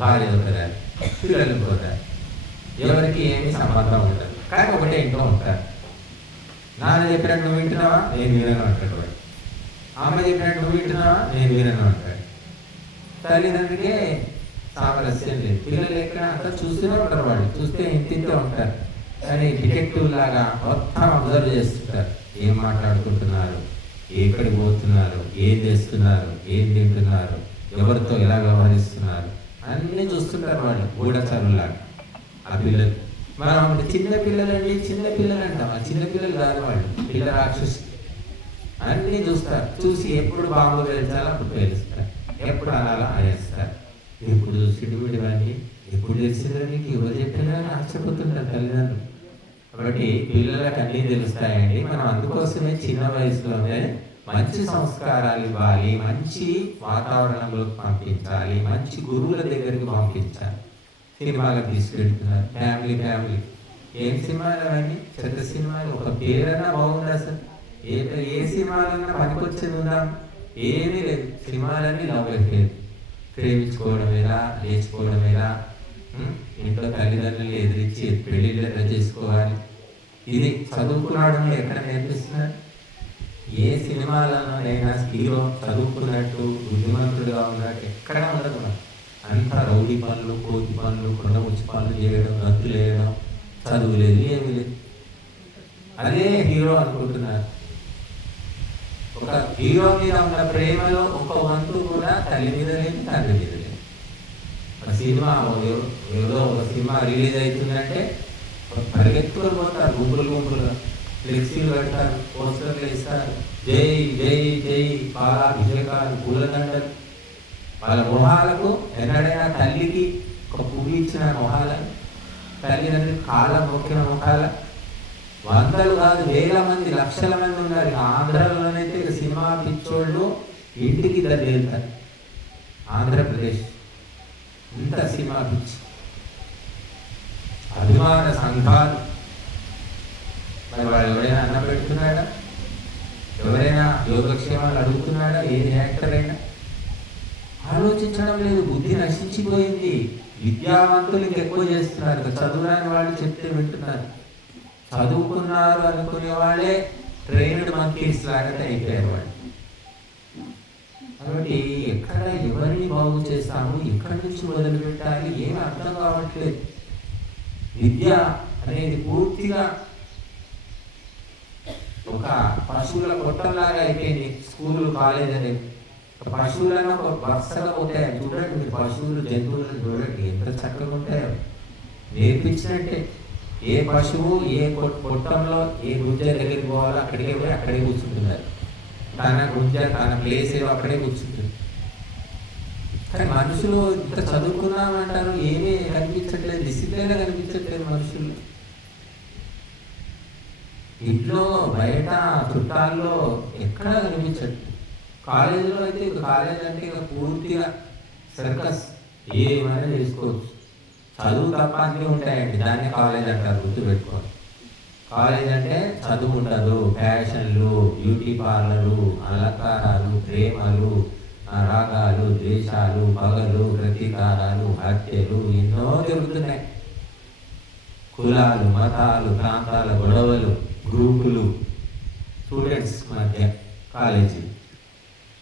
భార్య పోతారు, పిల్లలు పోతారు, ఎవరికి ఏమి సంబంధం ఉండదు. కానీ ఒకటే ఇంట్లో ఉంటారు. నాన్న చెప్పినట్టు నువ్వు వింటున్నావా, నేను వినను అంటాడు వాడు. అమ్మ చెప్పినట్టు నువ్వు వింటున్నావా, నేను వినను అంటాడు. తల్లిదండ్రులకే సామరస్యం లేదు. పిల్లలు ఎక్కడ అంతా చూస్తూనే ఉంటారు, వాళ్ళు చూస్తే ఇంటింటే ఉంటారు. కానీ డిటెక్టివ్ లాగా మొత్తం అబ్జర్వ్ చేస్తుంటారు. ఏం మాట్లాడుకుంటున్నారు, ఎక్కడికి పోతున్నారు, ఏం చేస్తున్నారు, ఏం తింటున్నారు, ఎవరితో ఎలా వ్యవహరిస్తున్నారు అన్నీ చూస్తుంటారు వాళ్ళు, గూఢచారులాగా. ఆ పిల్లలు మనం చిన్న పిల్లలండి, చిన్న పిల్లలు అంటాం. ఆ చిన్న పిల్లలు కాదు వాళ్ళు, పిల్ల రాక్షసు. అన్నీ చూస్తారు. చూసి ఎప్పుడు బాంబు పేల్చాలో అప్పుడు పేలుస్తారు, ఎప్పుడు అలా అనేస్తారు. ఎప్పుడు చూసి వాడిని ఎప్పుడు తెలిసిందని ఎవరు చెప్పినా ఆశ్చర్యపోతుంటారు తల్లిదండ్రులు. కాబట్టి పిల్లలకు అన్నీ తెలుస్తాయండి. మనం అందుకోసమే చిన్న వయసులోనే మంచి సంస్కారాలు ఇవ్వాలి, మంచి వాతావరణంలో పంపించాలి, మంచి గురువుల దగ్గరికి పంపించాలి. సినిమాలకు తీసుకెళ్తున్నారు, ఫ్యామిలీ ఏం సినిమాలు అవన్నీ, చెత్త సినిమాలు. ఒక పేరైనా బాగుంది అసలు, ఏ సినిమాలన్నా పనికొచ్చేది ఉందా? ఏమీ లేదు. సినిమాలన్నీ లవ్ అయిపోయేది. ప్రేమించుకోవడం ఎలా, లేచిపోవడం ఎలా, ఇంట్లో తల్లిదండ్రులు ఎదిరించి పెళ్లిళ్ళు ఎలా చేసుకోవాలి, ఇది చదువుకున్నాడు ఎక్కడ నేర్పిస్తున్నారు? ఏ సినిమాలలోనైనా హీరో చదువుకున్నట్టు బుద్ధిమంతుడుగా ఉన్నట్టు ఎక్కడ ఉండదు. అంతా రౌడీ పనులు, కోతి పనులు, కొండముచ్చి పనులు చేయడం, గతులు వేయడం, చదువు లేదు, ఏమీ లేదు. అదే హీరో అనుకుంటున్నారు. ఒక హీరో మీద ఉన్న ప్రేమలో ఒక వంతు కూడా తల్లి మీద లేదు, తండ్రి మీద లేదు. ఒక సినిమా ఏదో ఒక సినిమా రిలీజ్ అవుతుందంటే పరిగెత్తుకొని పోతారు, గుంపులుగా ఫ్లెక్సీలు పెడతారు, పోస్టర్లు ఇస్తారు, జై జై జై, పాలాభిషేకాలు, పూలదండలు. వాళ్ళ మొహాలకు ఎన్నడైనా తల్లికి ఒక పువ్వు ఇచ్చిన మొహాలను, తల్లిదండ్రులు కాళ్ళ మొక్కిన మొహాల వందలు కాదు, వేల మంది, లక్షల మంది ఉన్నారు. ఆంధ్రలోనైతే సినిమా పిచ్చోళ్ళు ఇంటికి ఇద్దరు వెళ్తారు. ఆంధ్రప్రదేశ్ ఇంత సినిమా పిచ్చి, అభిమాన సంఘాలు. మరి వాడు ఎవరైనా అన్నం పెడుతున్నాడా? ఎవరైనా యోగక్షేమాలు అడుగుతున్నాడా? ఏ యాక్టర్ అయినా ఆలోచించడం లేదు. బుద్ధి నశించిపోయింది. విద్యావంతులకి ఎక్కువ చేస్తున్నారు, చదువురాని వాళ్ళు చెప్తే వింటున్నారు. చదువుకున్నారు అనుకునే వాళ్ళే ట్రైన్డ్ మంకీస్ లాగా అయిపోయారు వాళ్ళు. కాబట్టి ఎక్కడ ఎవరిని బాగు చేస్తాము, ఎక్కడి నుంచి మొదలు పెట్టాలి, ఏమి అర్థం కావట్లేదు. విద్య అనేది పూర్తిగా ఒక పశువుల కొట్టంలాగా అయిపోయింది. స్కూలు, కాలేజ్ అనేది పశువులను ఒక వరుసగా ఉంటాయి. చూడండి మీరు, పశువులు, జంతువులను చూడండి ఎంత చక్కగా ఉంటాయో. నేర్పించినట్టే ఏ పశువు ఏ కొట్టంలో ఏ గుంజ దగ్గరికి పోవాలో అక్కడికే పోయి అక్కడే కూర్చుంటున్నారు. తన గుంజ, తన ప్లేస్ ఏదో అక్కడే కూర్చుంటుంది. కానీ మనుషులు ఇంత చదువుకున్నామంటారు, ఏమీ కనిపించట్లేదు, డిసిప్లైన్ కనిపించట్లేదు మనుషులు. ఇంట్లో, బయట, చుట్టాల్లో ఎక్కడా కనిపించట్లేదు. కాలేజీలో అయితే కాలేజ్ అంటే ఇక పూర్తిగా సర్కస్, ఏమైనా చేసుకోవచ్చు. చదువు తప్ప అన్నీ ఉంటాయండి, దాన్ని కాలేజ్ అంటారు, గుర్తుపెట్టుకోవాలి. కాలేజ్ అంటే చదువు ఉండదు, ఫ్యాషన్లు, బ్యూటీ పార్లర్లు, అలంకారాలు, ప్రేమలు, రాగాలు, ద్వేషాలు, పగలు, ప్రతీకారాలు, హత్యలు ఎన్నో జరుగుతున్నాయి. కులాలు, మతాలు, ప్రాంతాల గొడవలు, గ్రూపులు, స్టూడెంట్స్ మధ్య కాలేజీ.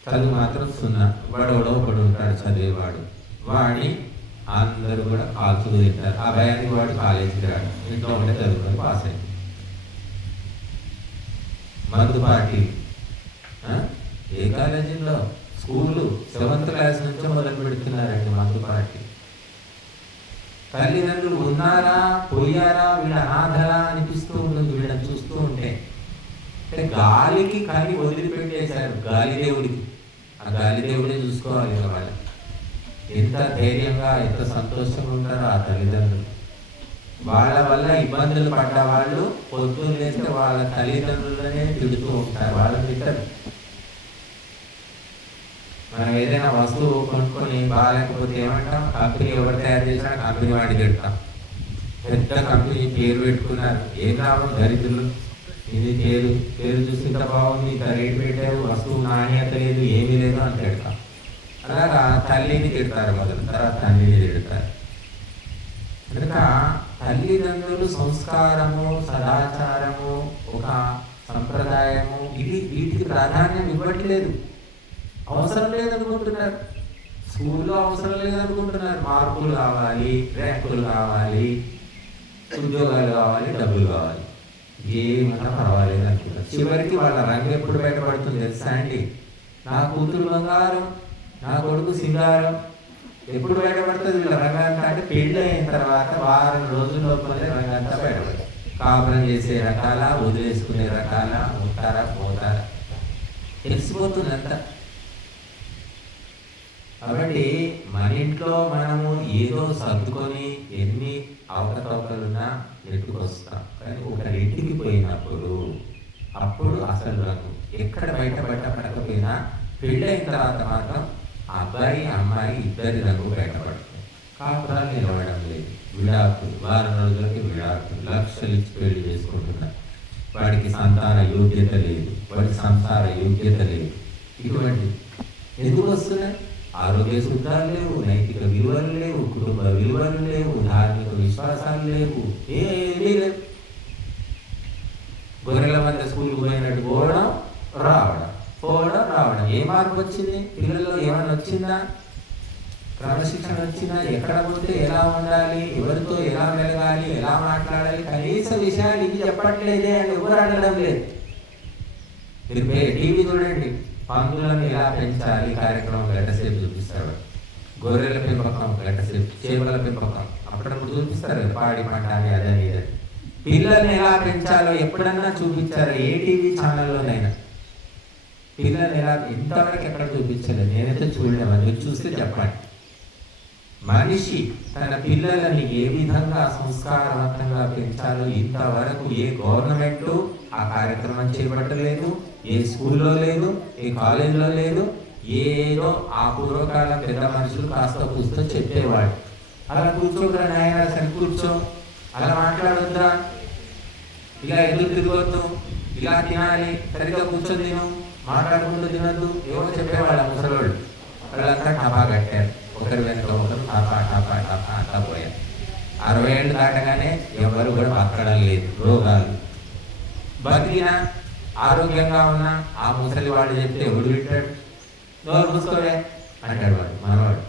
చదువు మాత్రం సున్నా. వాడు ఒకడు ఉంటాడు చదివేవాడు, వాడిని అందరూ కూడా కాల్చుకు తింటారు. ఆ భయానికి వాడు కాలేజీకి రాడు, ఇంట్లో ఉంటే చదువుకొని పాస్ అయింది. మందు పార్టీ ఏ కాలేజీలో, స్కూళ్ళు 7th క్లాస్ నుంచే మొదలు పెడుతున్నారండి మందు పార్టీ. తల్లిదండ్రులు ఉన్నారా, పోయారా, వీళ్ళ అనాథరా అనిపిస్తూ ఉంటుంది వీళ్ళని చూస్తూ ఉంటే. అంటే గాలికి కని వదిలిపెట్టేశారు, గాలి దేవుడికి. ఆ గాలి దేవుడే చూసుకోవాలి వాళ్ళు. ఎంత ధైర్యంగా, ఎంత సంతోషంగా ఉంటారో ఆ తల్లిదండ్రులు. వాళ్ళ వల్ల ఇబ్బందులు పడ్డ వాళ్ళు పొద్దున్న లేస్తే వాళ్ళ తల్లిదండ్రులనే తిడుతూ ఉంటారు, వాళ్ళని తిట్టరు. మనం ఏదైనా వస్తువు కొనుక్కొని బాగాలేకపోతే ఏమంటాం, కంపెనీ ఎవరు తయారు చేసినా కంపెనీ వాడిని తిడతాం. పెద్ద కంపెనీ పేరు పెట్టుకున్నారు, ఏం లాభం, దరిద్రులు. ఇది పేరు చూసి ఇంత బాగుంది, ఇంత రేటు పెట్టారు, వస్తువు నాణ్యత లేదు, ఏమీ లేదు అని తిడతాం. అలాగా తల్లిని తిడతారు మొదలు, తర్వాత తండ్రిని తిడతారు. కనుక తల్లిదండ్రులు సంస్కారము, సదాచారము, ఒక సంప్రదాయము, వీటికి ప్రాధాన్యం ఇవ్వట్లేదు. అవసరం లేదనుకుంటున్నారు, స్కూల్లో అవసరం లేదనుకుంటున్నారు. మార్కులు కావాలి, ర్యాంకులు కావాలి, ఉద్యోగాలు కావాలి, డబ్బులు కావాలి, ఏమన్నా పర్వాలేదు అనుకుంటారు. చివరికి వాళ్ళ రంగు ఎప్పుడు బయటపడుతుంది తెలుసా అండి? నా కూతురు బంగారం, నా కొడుకు సింగారం ఎప్పుడు బయటపడుతుంది వీళ్ళ రంగంతా అంటే పెళ్ళి అయిన తర్వాత వారం రోజుల లోపలే రంగంతా బయటపడుతుంది. కాపురం చేసే రకాల, వదిలేసుకునే రకాల, ఉంటారా పోతారా తెలిసిపోతుంది అంతా. కాబట్టి మన ఇంట్లో మనము ఏదో సర్దుకొని ఎన్ని అవకతవకలున్నా నెట్టుకొస్తాం, కానీ ఒకరింటికి పోయినప్పుడు అప్పుడు అసలు రంగు ఎక్కడ బయటపడకపోయినా పెళ్ళైన తర్వాత మాత్రం అబ్బాయి అమ్మాయి ఇద్దరి రంగు బయటపడుతుంది. కాపురాలు నిలవడం లేదు, విడాకులు, వారం రోజులకి విడాకులు, లక్షలు ఇచ్చి పెళ్లి చేసుకుంటున్నారు. వాడికి సంతాన యోగ్యత లేదు, వాడి సంసార యోగ్యత లేదు. ఇటువంటి ఎందుకు వస్తున్నాయి? ఆరోగ్య సూత్రాలు లేవు, నైతిక విలువలు లేవు, కుటుంబ విలువలు లేవు, ధార్మిక విశ్వాసాలు లేవు, ఏమీ లేవు. గొర్రెల మధ్య స్కూల్కి పోయినట్టు పోవడం రావడం, పోవడం రావడం. ఏ మార్పు వచ్చింది? పిల్లల్లో ఏమైనా వచ్చిందా? క్రమశిక్షణ వచ్చిందా? ఎక్కడ పోతే ఎలా ఉండాలి, ఎవరితో ఎలా మెలగాలి, ఎలా మాట్లాడాలి, కనీస విషయాలు ఇవి చెప్పట్లేదే అని ఎవరు అడగడం లేదు. మీరు టీవీ చూడండి, పందులను ఎలా పెంచాలి కార్యక్రమం గంటసేపు చూపిస్తాడు. గొర్రెల పెంపకం గంటసేపు, చేపల పెంపకం అప్పుడప్పుడు చూపిస్తారు, పాడి పంట అని అదని ఇదని. పిల్లల్ని ఎలా పెంచాలో ఎప్పుడన్నా చూపించారు ఏ టీవీ ఛానల్లోనైనా? పిల్లల్ని ఎలా ఇంతవరకు ఎక్కడ చూపించలేదు, నేనైతే చూడలేము. మీరు చూస్తే చెప్పండి. మనిషి తన పిల్లలని ఏ విధంగా సంస్కారవంతంగా పెంచాలో ఇంతవరకు ఏ గవర్నమెంట్ ఆ కార్యక్రమం చేపట్టలేదు, ఏ స్కూల్లో లేదు, ఏ కాలేజీలో లేదు. ఏదో ఆ పూర్వకాల పెద్ద మనుషులు కాస్త కూస్తో చెప్పేవాడు. అలా కూర్చోకరా నాయన, సరి కూర్చో, అలా మాట్లాడొద్దా, ఇలా ఎదురు తిరగొద్దు, ఇలా తినాలి, సరిగ్గా కూర్చొని తిను, మాట్లాడుకుంటూ తినద్దు, ఏవో చెప్పేవాళ్ళు ముసలోళ్ళు. వాళ్ళంతా టపా కట్టారు, ఒకరి వెనుక ఒకరు టపా టపా టపా అంతా పోయారు. 60 ఏళ్ళు దాటగానే ఎవరు కూడా బతకడం లేదు, రోగాలు. బతికినా ఆరోగ్యంగా ఉన్నా ఆ ముసలి వాడు చెప్తే ఎవడు వింటాడు? నోరు మూసుకోవే అంటాడు వాడు, మనవాడు.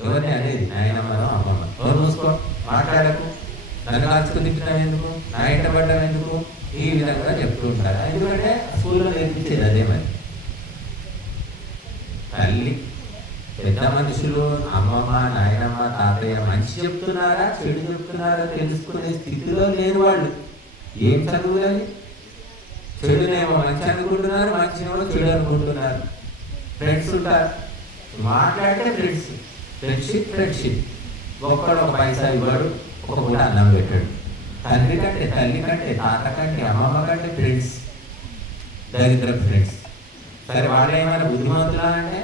ఎవరిని అనేది? నాయనమ్మనో అమ్మమ్మ. నోరు మూసుకో, మాట్లాడకు, నన్ను కాల్చుకు తిప్పడం ఎందుకు, నా ఇంట పడ్డం ఎందుకు, ఈ విధంగా చెప్తూ ఉంటారు. ఎందుకంటే స్కూల్లో నేర్పించేది అదే. మరి తల్లి, పెద్ద మనుషులు, అమ్మమ్మ, నాయనమ్మ, తాతయ్య మంచి చెప్తున్నారా చెడు చెప్తున్నారా తెలుసుకునే స్థితిలో లేని వాళ్ళు. ఏం చదువులని? చెడునేమో మంచి అనుకుంటున్నారు, మంచినేమో చెడు అనుకుంటున్నారు. ఫ్రెండ్స్ ఉంటారు, మాట్లాడితే ఫ్రెండ్స్, ఫ్రెండ్షిప్. ఒక్కడు ఒక పైసా ఇవ్వడు, ఒక పూట అన్నం పెట్టాడు. తండ్రి కంటే, తల్లి కంటే, తాత కంటే, అమ్మమ్మ కంటే ఫ్రెండ్స్, దరిద్ర ఫ్రెండ్స్. సరే వాళ్ళు ఏమైనా బుద్ధిమంతులా అంటే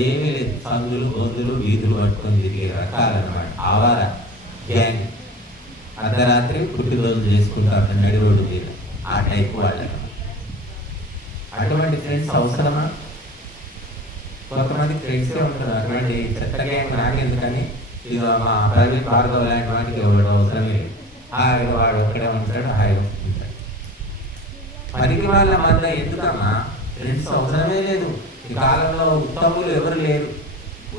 ఏమీ లేదు, సందులు గొంతులు వీధులు పట్టుకొని తిరిగే రకాలన్నమాట. ఆవార గ్యాంగ్, అర్ధరాత్రి పుట్టినరోజు చేసుకుంటారు నడి రోడ్డు మీద, ఆ టైప్ వాళ్ళకి. అటువంటి ఫ్రెండ్స్ అవసరమా? కొంతమంది ఫ్రెండ్సే ఉంటారు. అటువంటి చెత్త గ్యాంగ్ నాకెందుకని, ఇక మా ప్రైవేట్ భార్గవ లాంటి వాటికి ఎవరు అవసరమే లేదు. హాయిగా వాడు ఒక్కడే ఉంటాడు, హాయిగా ఉంటాడు. పనికి వాళ్ళ మధ్య ఎందుకమ్మా ఫ్రెండ్స్ అవసరమే లేదు. ఈ కాలంలో ఉత్తములు ఎవరు లేరు.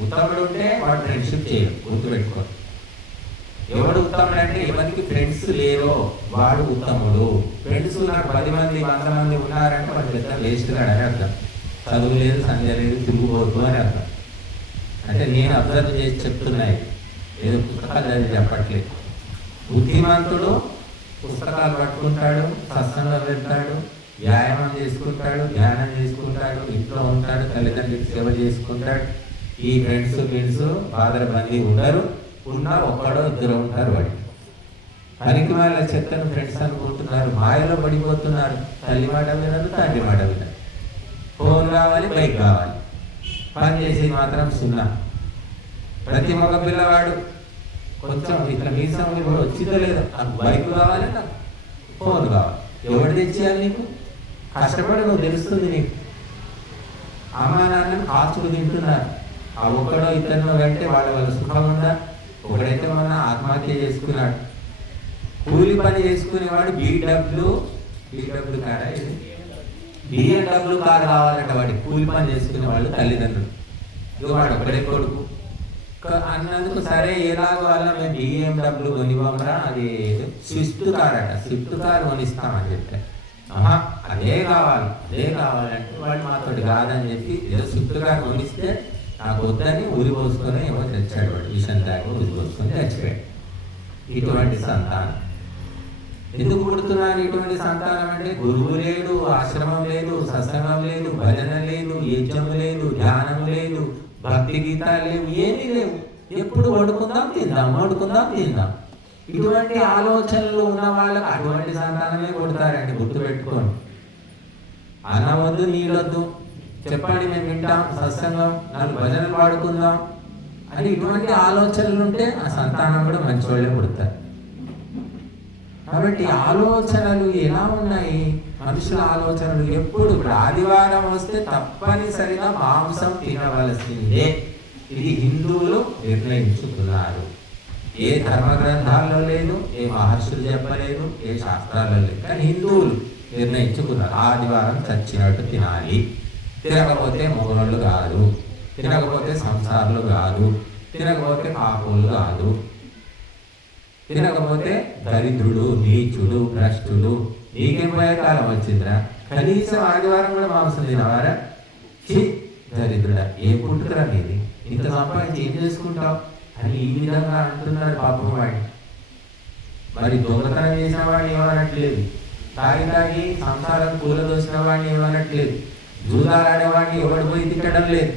ఉత్తముడు ఉంటే వాడు ఫ్రెండ్షిప్ చేయడు, గుర్తుపెట్టుకో. ఎవడు ఉత్తముడు అంటే ఎవరికి ఫ్రెండ్స్ లేరో వాడు ఉత్తముడు. ఫ్రెండ్స్ నాకు 10 మంది 100 మంది ఉన్నారంటే వాడు పెద్ద వేస్తున్నాడు అని అర్థం. చదువు లేదు, సంధ్య లేదు, తిరుగుబోతు అని అర్థం. అంటే నేను అబ్జర్వ్ చేసి చెప్తున్నాయి, ఏదో పుస్తకాలు చదివి చెప్పట్లేదు. బుద్ధిమంతుడు పుస్తకాలు పట్టుకుంటాడు, సత్సంగం వెళ్తాడు, వ్యాయామం చేసుకుంటాడు, ధ్యానం చేసుకుంటాడు, ఇంట్లో ఉంటాడు, తల్లిదండ్రులకు సేవ చేసుకుంటాడు. ఈ ఫ్రెండ్స్ ఫాదర్ బందీ ఉండరు, ఉన్నా ఒక్కడో ఇద్దరు ఉంటారు. వాడికి పనికి వాళ్ళ చెత్తను ఫ్రెండ్స్ అనుకుంటున్నారు, మాయలో పడిపోతున్నారు. తల్లి మాట వినరు, తండ్రి మాట వినరు. ఫోన్ కావాలి, బైక్ కావాలి, పని చేసేది మాత్రం 0. ప్రతి మగ పిల్లవాడు కొంచెం ఇట్లా మీసం కూడా వచ్చిందో లేదో, నాకు బైక్ కావాలి, నాకు ఫోన్ కావాలి. ఎవరు తెచ్చేయాలి నీకు? కష్టపడి నువ్వు తెలుస్తుంది నీకు. అమ్మా నాన్నని కాచుకు తింటున్నారు, ఆ ఒక్కడో ఇద్దరినో కంటే వాళ్ళ సుఖం ఉందా? ఒకడైతే మొన్న ఆత్మహత్య చేసుకున్నాడు. కూలి పని చేసుకునేవాడు బీడబ్ల్యూ కారా ఇది బిఎండబ్ల్యూ కారు కావాలంటే వాడికి కూలి పని చేసుకునే వాళ్ళు తల్లిదండ్రులు. ఇక వాడు ఒకడే కొడుకు అన్నందుకు సరే ఎలాగో వల్ల మేము బిఎండబ్ల్యూ కొనివ్వమరా, అది స్విఫ్ట్ కార్ అట, స్విఫ్ట్ కార్ కొనిస్తామని చెప్పారు. అదే కావాలంటే వాడు మాతోటి కాదని చెప్పి ఏదో స్విఫ్ట్ కార్ కొనిస్తే నాకు వద్దని ఊరి పోసుకొని ఏమో తెచ్చాడు. వాడు విషయం దాకా ఊరి పోసుకొని తెచ్చిపోయాడు. ఇటువంటి సంతానం ఎందుకు పుడుతున్నారు? ఇటువంటి సంతానం అంటే గురువు లేడు, ఆశ్రమం లేదు, సత్సంగం లేదు, భజన లేదు, యజ్ఞం లేదు, ధ్యానం లేదు, భక్తి గీతాలు లేవు, ఏమీ లేవు. ఎప్పుడు వండుకుందాం తిందాం. ఇటువంటి ఆలోచనలు ఉన్న వాళ్ళకి అటువంటి సంతానమే కొడతారండి, గుర్తుపెట్టుకోండి. అన్నవద్దు నీళ్ళొద్దు, చెప్పండి మేము వింటాం, సత్సంగం, 4 భజనలు పాడుకుందాం అని ఇటువంటి ఆలోచనలు ఉంటే ఆ సంతానం కూడా మంచి వాళ్ళే పుడతారు. కాబట్టి ఆలోచనలు ఎలా ఉన్నాయి? మనుషుల ఆలోచనలు ఎప్పుడు ఆదివారం వస్తే తప్పనిసరిగా మాంసం తినవలసిందే. ఇది హిందువులు నిర్ణయించుకున్నారు. ఏ ధర్మ గ్రంథాల్లో లేదు, ఏ మహర్షులు చెప్పలేదు, ఏ శాస్త్రాల్లో లేదు, కానీ హిందువులు నిర్ణయించుకున్నారు ఆదివారం చచ్చినట్టు తినాలి. తినకపోతే మొగోళ్ళు కాదు, తినకపోతే సంసారులు కాదు, తినకపోతే పాపులు కాదు, తినకపోతే దరిద్రుడు, నీచుడు, భ్రష్టుడు. నీకేం పోయే కాలం వచ్చిందిరా? కనీసం ఆదివారం కూడా మాంసం తినవారా? దరిద్రుడా, ఏ పుట్టుకురా నీది, ఇంత సంపాదించి ఏం చేసుకుంటావు అని ఈ విధంగా అంటున్నాడు పాపం వాడిని. మరి దొంగతనం చేసిన వాడిని ఏమనట్లేదు, తాగి సంసారం కూలదోసిన వాడిని ఏమనట్లేదు, జూదాలాడేవాడిని ఎవడు పోయి తిట్టడం లేదు.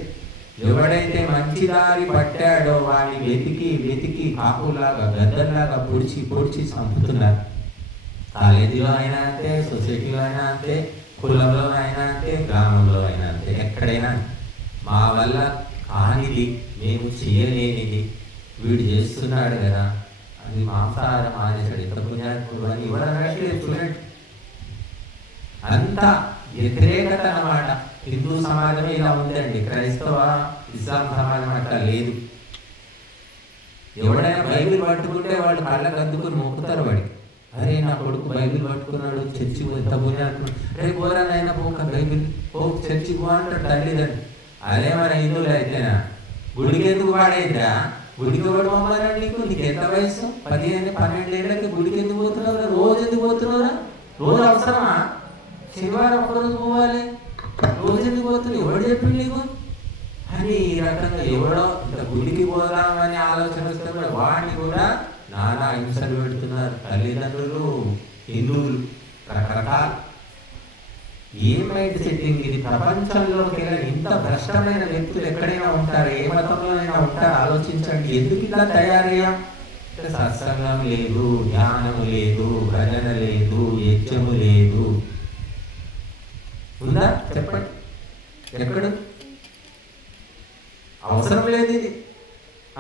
ఎవడైతే మంచి దారి పట్టాడో వాడిని వెతికి కాకులాగా గద్దల్లాగా పొడిచి చంపుతున్నారు. కాలేజీలో అయినా అంతే, సొసైటీలో అయినా అంతే, కులంలో అయినా అంతే, గ్రామంలో అయినా అంతే, ఎక్కడైనా మా వల్ల కానిది, మేము చేయలేనిది వీడు చేస్తున్నాడు కదా, అది మాంసాహారం మానేశాడు, ఎంత పుణ్యాత్ముడు అని ఇవ్వడలేదు. చూడండి, అంతా వ్యతిరేకత అన్నమాట. హిందూ సమాజం ఇలా ఉందండి, క్రైస్తవ ఇస్లాం సమాజం అట్లా లేదు. ఎవడైనా బైబిల్ పట్టుకుంటే వాళ్ళు కళ్ళకు అందుకుని మొక్కుతారు వాడికి. అరే నా కొడుకు బైబిల్ పట్టుకున్నాడు, చర్చి ఎంత పుణ్యాత్ముడు, రే పోరానైనా పోక బైబిల్ చర్చి పో అంటాడు తల్లిదండ్రులు. అదే మన హిందువులు అయితేనా గుడికి ఎందుకు వాడైందా? గుడికి ఎవడు మమ్మల్ని నీకు ఎంత వయసు? 15-12 ఏళ్ళకి గుడికి ఎందుకు పోతున్నావురా? రోజు ఎందుకు పోతున్నావురా? రోజు అవసరమా? శనివారం ఒకరోజు పోవాలి, రోజు ఎందుకు పోతున్నావు? ఎవడు చెప్పిండు నీకు అని ఈ రకంగా ఎవడో ఇంత గుడికి పోదామని ఆలోచన వస్తే కూడా వాడిని కూడా నానా హింసలు పెడుతున్నారు తల్లిదండ్రులు, హిందువులు, రకరకాల. ఏ మైండ్ సెట్టింగ్ ఇది? ప్రపంచంలోకి ఇంత భ్రష్టమైన వ్యక్తులు ఎక్కడైనా ఉంటారు, ఏ మతంలోనైనా ఉంటారు? ఆలోచించండి, ఎందుకు ఇలా తయారయ్యాం? సత్సంగం లేదు, ధ్యానము లేదు, భజన లేదు, యజ్ఞము లేదు. ఉందా చెప్పండి? ఎక్కడ? అవసరం లేదు ఇది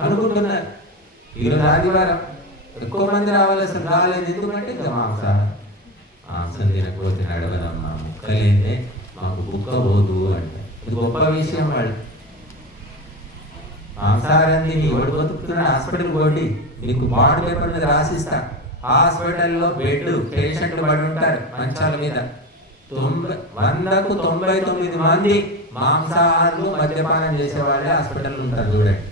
అనుకుంటున్నారు. ఈరోజు ఆదివారం ఎక్కువ మంది రావాల్సిన రాలేదు, ఎందుకంటే ఇంకా మాంసం తినకపోతే నడవదమ్మా, ముక్కలేదే మాకు కుక్క పోదు అంటే ఇది గొప్ప విషయం. వాళ్ళు మాంసాహారం తిని ఎవడు బతుకుతున్నా హాస్పిటల్ పోండి, మీకు బాండ్ పేపర్ మీద రాసిస్తా. హాస్పిటల్లో బెడ్ పేషెంట్లు పడి ఉంటారు మంచాల మీద. 100కు 99 మంది మాంసాహారులు, మద్యపానం చేసే వాళ్ళే హాస్పిటల్ ఉంటారు. చూడండి,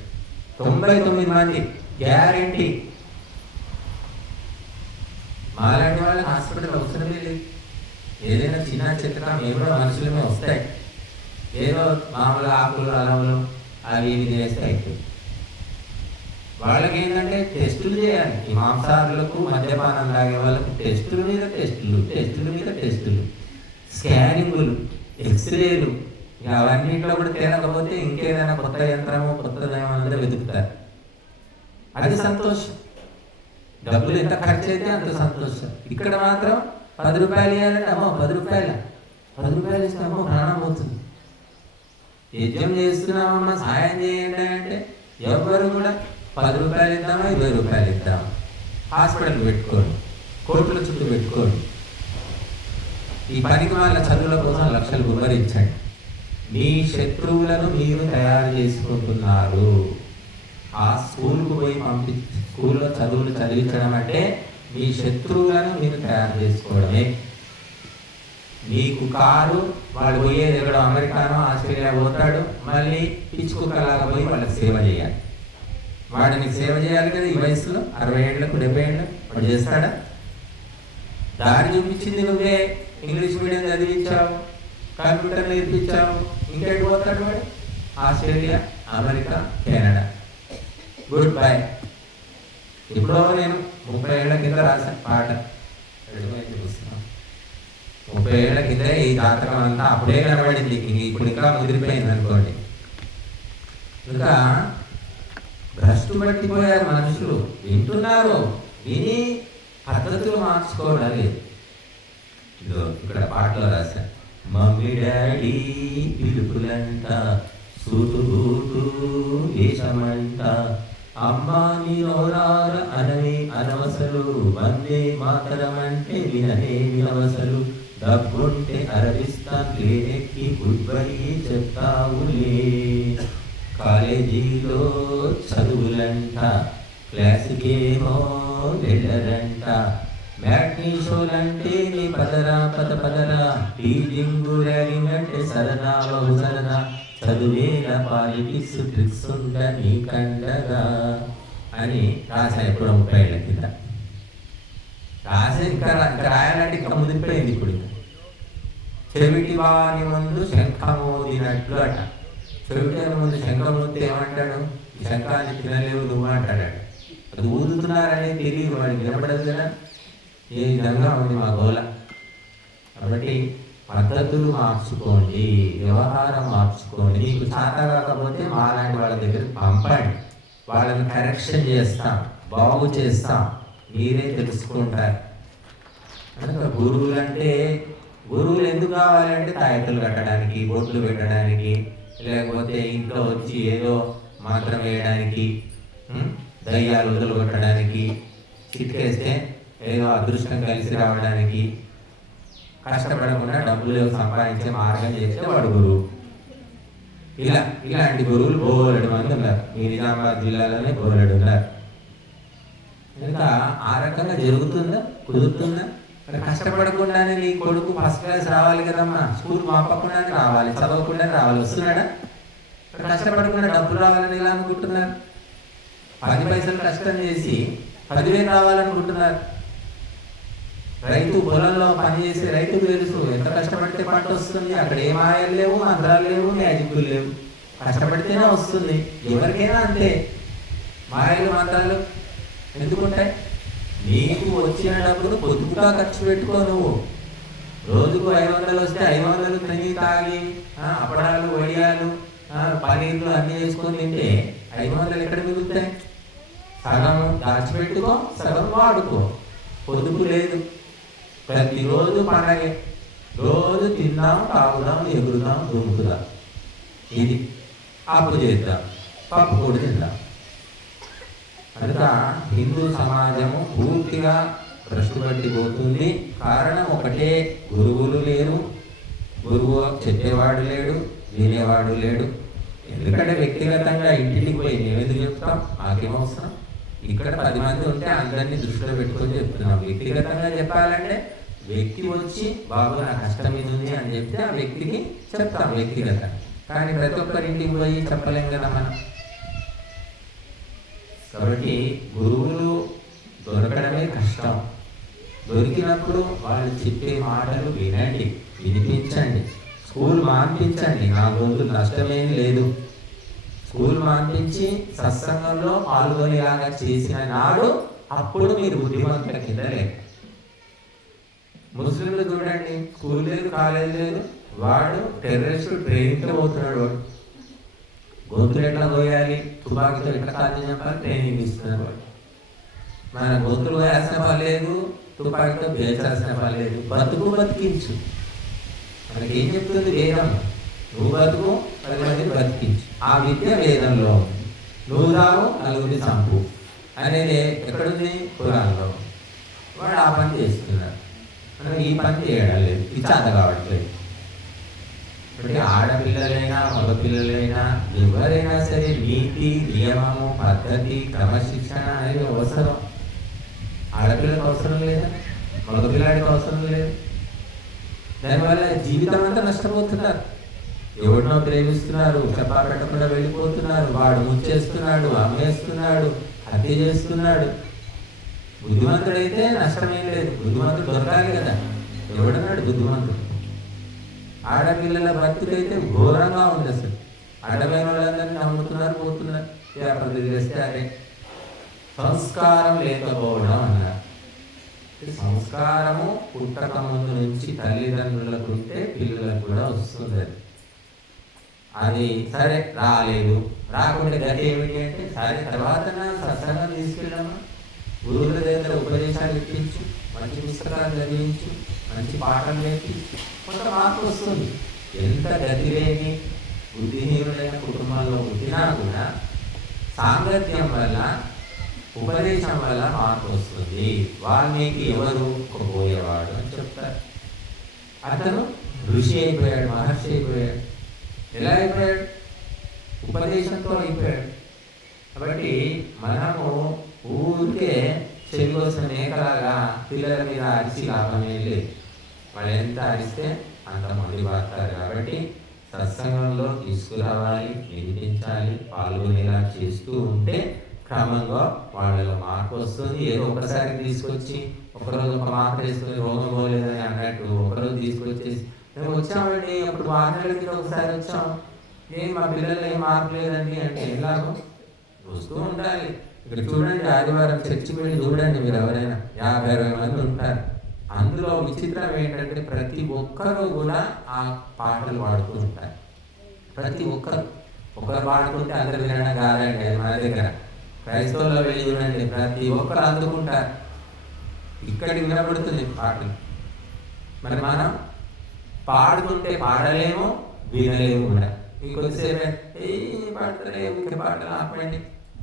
99 మంది గ్యారెంటీ. మాలాంటి వాళ్ళకి హాస్పిటల్ అవసరమే లేదు. ఏదైనా చిన్న చిత్రం మేము కూడా మనుషులమే వస్తాయి, ఏదో మామూలు ఆకులు అలములు అవి ఇవి చేస్తాయి. వాళ్ళకి ఏంటంటే టెస్టులు చేయాలి. ఈ మాంసాహారులకు, మద్యపానం తాగే వాళ్ళకి టెస్టుల మీద టెస్టులు, స్కానింగులు, ఎక్స్రేలు, ఇక అవన్నింటిలో కూడా తేలకపోతే ఇంకేదైనా కొత్త యంత్రము, కొత్తదేమో వెతుకుతారు. అది సంతోషం. డబ్బులు ఎంత ఖర్చు అయితే అంత సంతోషం. ఇక్కడ మాత్రం 10 రూపాయలు ఇవ్వాలంటే అమ్మో 10 రూపాయలు ఇస్తే అమ్మో ప్రాణం పోతుంది. యజ్ఞం చేస్తున్నామమ్మా సాయం చేయండి అంటే ఎవరు కూడా 10 రూపాయలు ఇద్దామా, 20 రూపాయలు ఇద్దామా, హాస్పిటల్ పెట్టుకోండి, కోట్ల చుట్టూ పెట్టుకోండి. ఈ పనికి వాళ్ళ చదువుల కోసం లక్షలు గుమ్మరించండి. మీ శత్రువులను మీరు తయారు చేసుకుంటున్నారు. ఆ స్కూల్కు పోయి స్కూల్లో చదువులు చదివించడం అంటే మీ శత్రువులను మీరు తయారు చేసుకోవడమే. మీకు కారు వాడు పోయేది ఎక్కడో అమెరికానో ఆస్ట్రేలియా పోతాడు, మళ్ళీ పిచ్చుకుక్కలాగా పోయి వాళ్ళకి సేవ చేయాలి. వాడిని సేవ చేయాలి కదా ఈ వయసులో, 60 ఏళ్ళకు 70 ఏళ్ళు వాడు చేస్తాడా? దారి చూపించింది నువ్వే, ఇంగ్లీష్ మీడియం చదివించావు, కంప్యూటర్ నేర్పించావు, ఇంకెటు పోతాడు వాడు? Australia, America, Canada. Good bye. ఇప్పుడు నేను 30 ఏళ్ల కింద రాశాను పాట, 30 ఏళ్ల కింద ఈ జాతకం అంతా అప్పుడే కనబడింది, ఇప్పుడు ఇంకా ముదిరిపోయింది అనుకోండి. ఇంకా భ్రష్టు పట్టిపోయారు మనుషులు, వింటున్నారు, విని పద్ధతులు మార్చుకోవడం లేదు. ఇదో ఇక్కడ పాటలో రాశాను, మమ్మీ డాడీ పిలుపులంట, సూటు బూటు వేషమంట, అమ్మా నీ నోరార అనవే అనవసలు, వందే మాతరమంటే విననే వినవసలు, డబ్బుంటే అరవిస్తాన్ లేనెక్కి గుడ్ బై చెప్తావులే, కాలేజీలో చదువులంట, క్లాసుకేమో వెళ్ళరంట, మ్యాట్నీ షోలంటే నీ పదరా పదరా, టీజింగ్ ర్యాగింగ్ అంటే సరదా సరదా, చదువేల పాలిటిక్స్ ట్రిక్స్ ఉండ నీ కండగా అని రాసా. ఎప్పుడు 30 ఏళ్ల కింద రాసే, ఇంకా రాయాలంటే ఇంకా ముదిరిపోయింది. ఇప్పుడు చెవిటి వాని ముందు శంఖమోదినట్లు అట. చెవిటి ముందు శంఖమూర్తి ఏమంటాడు? ఈ శంఖాన్ని తినలేవు నువ్వు అంటాడు. అది ఊదుతున్నారనేది తెలియదు, వాడికి వినపడదు కదా. ఏ విధంగా ఉంది మా గోల. కాబట్టి పద్ధతులు మార్చుకోండి, వ్యవహారం మార్చుకోండి. మీకు చేత కాకపోతే మాలాంటి వాళ్ళ దగ్గరికి పంపండి, వాళ్ళని కరెక్షన్ చేస్తాం, బాగు చేస్తాం, మీరే తెలుసుకుంటారు. కనుక గురువులు ఎందుకు కావాలంటే తాయెత్తులు కట్టడానికి, బొట్లు పెట్టడానికి, లేకపోతే ఇంట్లో వచ్చి ఏదో మంత్రం వేయడానికి, దయ్యాలు వదలగొట్టడానికి, చిక్కేస్తే ఏదో అదృష్టం కలిసి రావడానికి, కష్టపడకుండా డబ్బులు సంపాదించే మార్గం చేస్తే వాడు గురువు. ఇలాంటి గురువులు బోలెడు మంది ఉన్నారు. ఈ నిజామాబాద్ జిల్లాలోనే బోలెడు ఉన్నారు. ఇంకా ఆ రకంగా జరుగుతుందా, కుదురుతుందా? కష్టపడకుండానే నీ కొడుకు ఫస్ట్ క్లాస్ రావాలి కదమ్మా, స్కూల్ మాపకుండానే రావాలి, చదవకుండానే రావాలి, వస్తున్నాడా? కష్టపడకుండా డబ్బులు రావాలని ఎలా అనుకుంటున్నారు? 10 పైసలు కష్టం చేసి 10,000 రావాలనుకుంటున్నారు. రైతు పొలంలో పనిచేసే రైతుకు తెలుసు ఎంత కష్టపడితే పంట వస్తుంది. అక్కడ ఏ మాయలు లేవు, మంత్రాలు లేవు, మ్యాజిక్లు లేవు, కష్టపడితేనే వస్తుంది. ఎవరికైనా అంతే. మాయలు మంత్రాలు ఎందుకుంటాయి? నీకు వచ్చిన డబ్బులు పొదుపుగా ఖర్చు పెట్టుకో. నువ్వు రోజుకు 500 వస్తే 500 తిని తాగి అప్పడాలు, వడియాలు, పనీర్లు అన్నీ చేసుకొని తింటే 500 ఎక్కడ మిగులుతాయి? సగం దాచిపెట్టుకో, సగం వాడుకో. పొదుపు లేదు. ప్రతిరోజు పండగే, రోజు తిందాం, తాగుదాం, ఎగురుదాం, దుముకుదాం. ఇది అప్పు చేద్దాం, పప్పు కూడా తిందాం. కనుక హిందూ సమాజము పూర్తిగా భ్రష్టు పట్టిపోతుంది. కారణం ఒకటే, గురువులు లేరు, గురువు చెప్పేవాడు లేడు, వినేవాడు లేడు. ఎందుకంటే వ్యక్తిగతంగా ఇంటికి పోయి మేము ఎందుకు చెప్తాం? మాకేమవసరం? ఇక్కడ 10 మంది ఉంటే అందరినీ దృష్టిలో పెట్టుకొని చెప్తున్నాం. వ్యక్తిగతంగా చెప్పాలంటే వ్యక్తి వచ్చి బాబు నా కష్టం ఇది ఉంది అని చెప్తే ఆ వ్యక్తికి చెప్తాం వ్యక్తిగతంగా. కానీ ప్రతి ఒక్కరి ఇంటికి పోయి చెప్పలేం కదా మనం. కాబట్టి గురువులు దొరకడమే కష్టం. దొరికినప్పుడు వాళ్ళు చెప్పే మాటలు వినండి, వినిపించండి, స్కూల్ మాన్పించండి. నా రోజులు నష్టమేం లేదు. స్కూల్ మాన్పించి సత్సంగంలో పాల్గొనేలాగా చేసిన నాడు అప్పుడు మీరు బుద్ధిమంతుల కింద లేదు. ముస్లింలు చూడండి, స్కూల్ లేదు, కాలేజ్ లేదు, వాడు టెర్రరిస్ట్ ట్రైనింగ్తో పోతున్నాడు. వాడు గొంతులు ఎట్లా పోయాలి, తుపాకీతో ఎట్లా కాల్చి చెప్పాలి ట్రైనింగ్ ఇస్తున్నారు. వాడు మన గొంతులు వేసిన పర్లేదు, తుపాకీతో పేల్చాల్సిన పర్లేదు, బతుకు బతికించు. మనకేం చెప్తుంది వేదం? నువ్వు బతుకు, 10 మందిని బతికించు. ఆ విద్య వేదంలో ఉంది. నువ్వు రావు, నలుగురిని చంపు అనేది ఎక్కడుంది? పురాణంలో. వాడు ఆ పని చేస్తున్నాడు, మనం ఈ పని చేయడం లేదు, ఇది చేత కావట్లేదు. అంటే ఆడపిల్లలైనా మగపిల్లలైనా ఎవరైనా సరే నీతి నియమము పద్ధతి క్రమశిక్షణ అనేది అవసరం. ఆడపిల్లలకు అవసరం లేదా, మగపిల్లాడికి అవసరం లేదు. దానివల్ల జీవితం అంతా నష్టపోతున్నారు. ఎవరినో ప్రేమిస్తున్నారు, చెప్పా పెట్టకుండా వెళ్ళిపోతున్నారు, వాడు ముచ్చేస్తున్నాడు, అమ్మేస్తున్నాడు, హత్య చేస్తున్నాడు. బుద్ధిమంతుడైతే నష్టమేం లేదు, బుద్ధిమంతుడు దొరకాలి కదా. ఎవడన్నాడు బుద్ధిమంతుడు? ఆడపిల్లల బతుకైతే ఘోరంగా ఉంది అసలు. అడ్డమైన వాళ్ళందరినీ నమ్ముతున్నారు, పోతున్నారు. వ్యాపారం చేస్తే అదే సంస్కారం లేకపోవడం అన్నారు. సంస్కారము పుట్టక ముందు నుంచి తల్లిదండ్రులకు ఉంటే పిల్లలకు కూడా వస్తుంది. అది సరే రాలేదు, రాకుండా గతి ఏమిటి అంటే సరే తర్వాత సత్సంగం తీసుకెళ్ళామా, గురువుల దగ్గర ఉపదేశాలు ఇప్పించు, మంచి పుస్తకాలు చదివించు, మంచి పాఠం నేర్పించు, కొంత మార్పు వస్తుంది. ఎంత గతి లేని బుద్ధిహీనులైన కుటుంబంలో పుట్టినా కూడా సాంగత్యం వల్ల ఉపదేశం వల్ల మార్పు వస్తుంది. వాల్మీకి ఎవరు పోయేవాడు అని చెప్తారు. అతను ఋషి అయిపోయాడు, మహర్షి అయిపోయాడు. ఎలా అయిపోయాడు? ఉపదేశంతో అయిపోయాడు. కాబట్టి మనము ఊరికే చెవికోసిన మేకలాగా పిల్లల మీద అరిచి లాభమే లేదు. వాళ్ళు ఎంత అరిస్తే అంత మంది పడతారు. కాబట్టి సత్సంగంలో తీసుకురావాలి, వినిపించాలి, పాల్గొనేలా చేస్తూ ఉంటే క్రమంగా వాళ్ళలో మార్పు వస్తుంది. ఏదో ఒకసారి తీసుకొచ్చి ఒకరోజు ఒక మార్పు వేసుకొని రోగం పోలేదని అన్నట్టు ఒకరోజు తీసుకొచ్చేసి మేము వచ్చామండి, అప్పుడు 6 నెలల కింద ఒకసారి వచ్చాం, నేను మా పిల్లలు ఏం మార్పు లేదండి అంటే ఎలాగో వస్తూ ఉండాలి. ఇక్కడ చూడండి, ఆదివారం చర్చికి వెళ్ళి చూడండి, మీరు ఎవరైనా 50-60 మంది ఉంటారు. అందులో విచిత్రం ఏంటంటే ప్రతి ఒక్కరూ కూడా ఆ పాటలు పాడుతూ ఉంటారు. ప్రతి ఒకరు పాడుకుంటే అందరు వినడం కాదండి, అది మన దగ్గర. క్రైస్తవుల్లో వెళ్ళి చూడండి, ప్రతి ఒక్కరు అందుకుంటారు, ఇక్కడికి వినబడుతుంది పాటలు. మరి మనం పాడుతుంటే పాడలేము, వినలేము కూడా. ఇంకొద్దిసేపు ఏ పాడతలేము, ఇంకే పాటలు ఆపండి,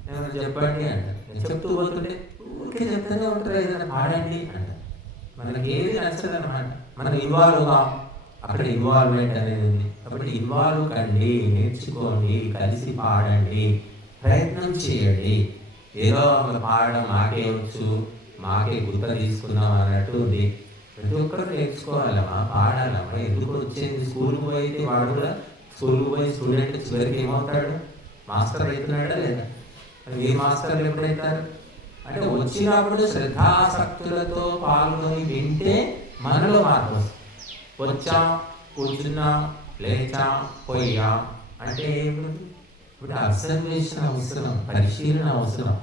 ఏమైనా చెప్పండి అంటారు. చెప్తూ పోతుంటే ఊరికే చెప్తూనే ఉంటారు, ఏదైనా పాడండి అంటారు. మనకి ఏది నచ్చదు అనమాట. మనం ఇన్వాల్వ్ అక్కడ ఇన్వాల్వ్మెంట్ అనేది ఉంది. కాబట్టి ఇన్వాల్వ్ కండి, నేర్చుకోండి, కలిసి పాడండి, ప్రయత్నం చేయండి. ఏదో పాడడం మాకే వచ్చు, మాకే గుర్త తీసుకున్నాం అన్నట్టు ఉంది. ప్రతి ఒక్కరు నేర్చుకోవాలమ్మా, పాడాలమ్మా. ఎందుకు వచ్చేది? స్కూల్కి పోయితే వాడు కూడా స్కూల్కి పోయి స్టూడెంట్ చివరికి ఏమవుతాడు? మాస్టర్ అవుతున్నాడా లేదా? మీరు మాస్టర్లు ఎప్పుడైతారు అంటే వచ్చినప్పుడు శ్రద్ధాసక్తులతో పాల్గొని వింటే మనలో మార్పు వస్తుంది. వచ్చాం, కూర్చున్నాం, లేచాం, పోయాం అంటే ఇప్పుడు అబ్జర్వేషన్ అవసరం, పరిశీలన అవసరం.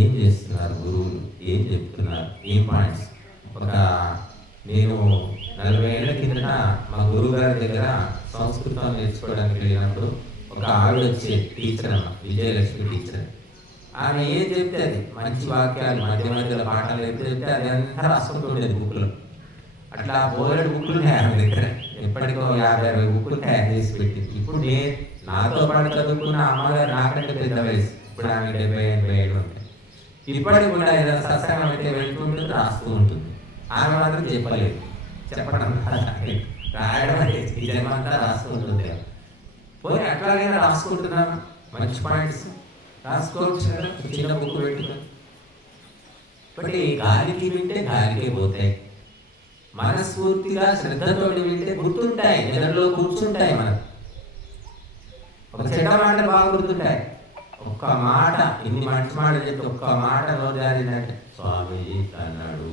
ఏం చేస్తున్నారు గురువులు, ఏం చెప్తున్నారు, ఏం పాయింట్స్. నేను 40 ఏళ్ల కిందట మా గురువు గారి దగ్గర సంస్కృతం నేర్చుకోవడానికి వెళ్ళినప్పుడు ఒక ఆవిడ వచ్చే టీచర్ అమ్మ, విజయలక్ష్మి టీచర్. ఆమె ఏం చెప్తే అది మంచి వాక్యాలు, మధ్య మధ్యలో పాఠాలు చెప్తే అది అంతా రాసుకుంటుండేది బుక్లో. అట్లా బోలెడు బుక్లు ఉన్నాయి ఆమె దగ్గర. ఎప్పటికో 50-60 బుక్లు తయారు చేసి పెట్టింది. ఇప్పుడు నాతో పాటు చదువుకున్న అమ్మగారు నాకంటే పెద్ద వయసు, ఇప్పుడు ఆమె 70-80 ఏళ్ళు ఉంటాయి. ఇప్పటికి కూడా ఏదైనా సత్సంగం అయితే వెళ్తుంటుంది, రాస్తూ ఉంటుంది. ఆమె మాత్రం చెప్పలేదు, చెప్పడం రాయడం అంటే నిజమంతా రాస్తూ ఉంటుంది. పోయి అట్లాగైనా రాసుకుంటున్నాను, మంచి పాయింట్స్ రాసుకోవచ్చు కదా, చిన్న బుక్ పెట్టుకుని. బట్టి గాలికి వింటే గాలికే పోతాయి, మనస్ఫూర్తిగా శ్రద్ధతో వింటే గుర్తుంటాయి, నిద్రలో కూర్చుంటాయి. మనకు ఒక చెడ్డ మాట బాగా గుర్తుంటాయి. ఒక్క మాట, ఇన్ని మంచి మాట చెప్తే ఒక్క మాట రోజారిందంటే స్వామీజీ అన్నాడు,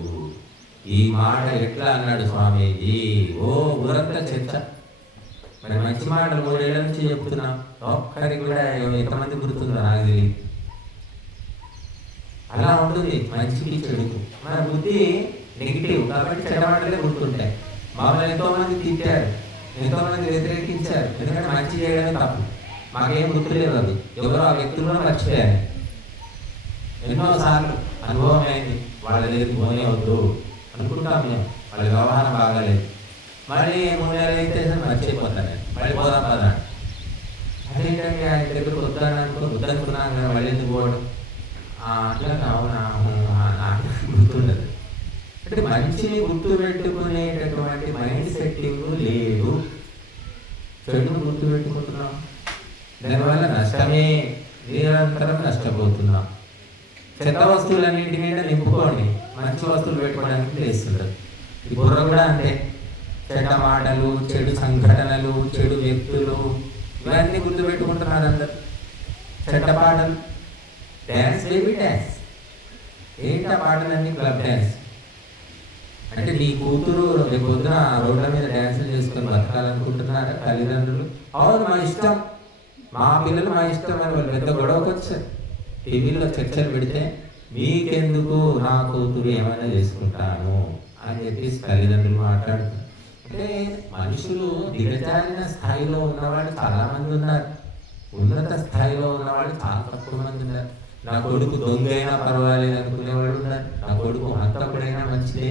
ఈ మాట ఎట్లా అన్నాడు స్వామీజీ, ఓ ఊరంతా చర్చ. మరి మంచి మాటలు 3 ఏళ్ల నుంచి చెప్తున్నా, ఒక్కరికి కూడా ఎంతమంది గుర్తుందో నాకు తెలియదు. అలా ఉంటుంది మంచికి చెడుకు. మన బుద్ధి నెగిటివ్ కాబట్టి చెడ్డ మాటలే గుర్తుంటాయి. మమ్మల్ని ఎంతోమంది తిట్టారు, ఎంతోమంది వ్యతిరేకించారు, ఎందుకంటే మంచి చేయడమే తప్పు. మాకేం గుర్తులేదు, అది ఎవరో ఆ వ్యక్తుల్లో మర్చిపోయారు. ఎన్నోసార్లు అనుభవం అయింది, వాళ్ళ దగ్గరికి పోనే వద్దు అనుకుంటాం మేము, వాళ్ళ వ్యవహారం బాగాలేదు. మళ్ళీ 3 నెలలు అయితే మర్చిపోతాను, మళ్ళీ పోదాం పదా. అదేంటంటే ఆయన దగ్గరకు వద్దనుకున్నాను కానీ మళ్ళీ ఎందుకు పోవడం, అట్లా అవునా నాకు గుర్తుండదు. అంటే మంచిని గుర్తు పెట్టుకునేటటువంటి మైండ్ సెట్టింగ్ లేదు. చెడును గుర్తుపెట్టుకుంటున్నాం, దానివల్ల నష్టమే, నిరంతరం నష్టపోతున్నాం. చెత్త వస్తువులన్నింటి మీద నింపుకోండి, మంచి వస్తువులు పెట్టుకోవడానికి ప్లేస్తుండదు. ఈ బుర్ర కూడా అంతే, చెడ్డ మాటలు, చెడు సంఘటనలు, చెడు వ్యక్తులు, ఇవన్నీ గుర్తుపెట్టుకుంటున్నారు అందరు. చెడ్డ పాటలు, డ్యాన్స్, బేబీ డ్యాన్స్. ఏంటి ఆ పాటలన్నీ? Club dance. అంటే నీ కూతురు రేపు పొద్దున రోడ్ల మీద డ్యాన్సులు చేసుకొని బతకాలనుకుంటున్నారా తల్లిదండ్రులు? అవును, మా ఇష్టం, మా పిల్లలు మా ఇష్టం అని వాళ్ళు పెద్ద గొడవకు వచ్చారు. టీవీలో చర్చలు పెడితే మీకెందుకు, నా కూతురు ఏమైనా చేసుకుంటాను అని చెప్పేసి తల్లిదండ్రులు మాట్లాడుతున్నారు. అంటే మనుషులు దిగజారిన స్థాయిలో ఉన్నవాళ్ళు చాలా మంది ఉన్నారు, ఉన్నత స్థాయిలో ఉన్నవాళ్ళు చాలా తక్కువ మంది ఉన్నారు. నా కొడుకు దొంగ అయినా పర్వాలేదు అనుకునేవాళ్ళు ఉన్నారు, నా కొడుకు హంతకుడైనా మంచిదే,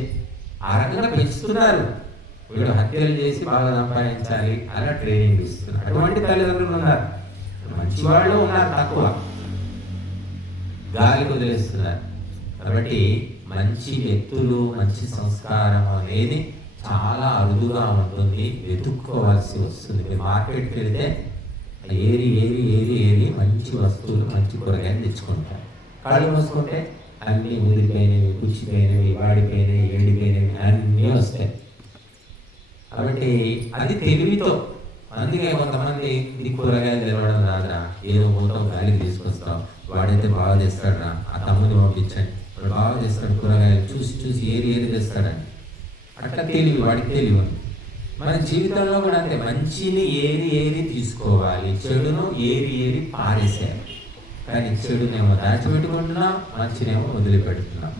ఆ రకంగా పెంచుతున్నారు. వీడు హత్యలు చేసి బాగా సంపాదించాలి అలా ట్రైనింగ్ ఇస్తున్నారు. అటువంటి తల్లిదండ్రులు ఉన్నారు. మంచి వాళ్ళు ఉన్నారు, తక్కువ, గాలి వదిలేస్తున్నారు. కాబట్టి మంచి వ్యక్తులు, మంచి సంస్కారం అనేది చాలా అరుదుగా ఉంటుంది, వెతుక్కోవాల్సి వస్తుంది. మీరు మార్కెట్కి వెళితే ఏరి ఏరి ఏరి ఏరి మంచి వస్తువులు, మంచి కూరగాయలు తెచ్చుకుంటారు. కళ్ళు మూసుకుంటే అన్నీ ముదిరిపోయినవి, పుచ్చిపోయినవి, వాడిపోయినవి, ఏడిపోయినవి అన్నీ వస్తాయి. కాబట్టి అది తెలివితో. అందుకే కొంతమంది ఇది కూరగాయలు తెలవడం రాదురా, ఏదో మొత్తం గాలికి తీసుకొస్తాం, వాడైతే బాగా చేస్తాడురా, ఆ తమ్ముని పంపించండి, వాడు బాగా చేస్తాడు, కూరగాయలు చూసి చూసి ఏరి ఏరి తెస్తాడని. అట్లా తెలివి, వాడికి తెలివి. మన జీవితంలో కూడా అంతే, మంచిని ఏరి ఏరి తీసుకోవాలి, చెడును ఏరి ఏరి పారేసేయాలి. కానీ చెడునేమో దాచిపెట్టుకుంటున్నాం, మంచినేమో వదిలిపెడుతున్నాం.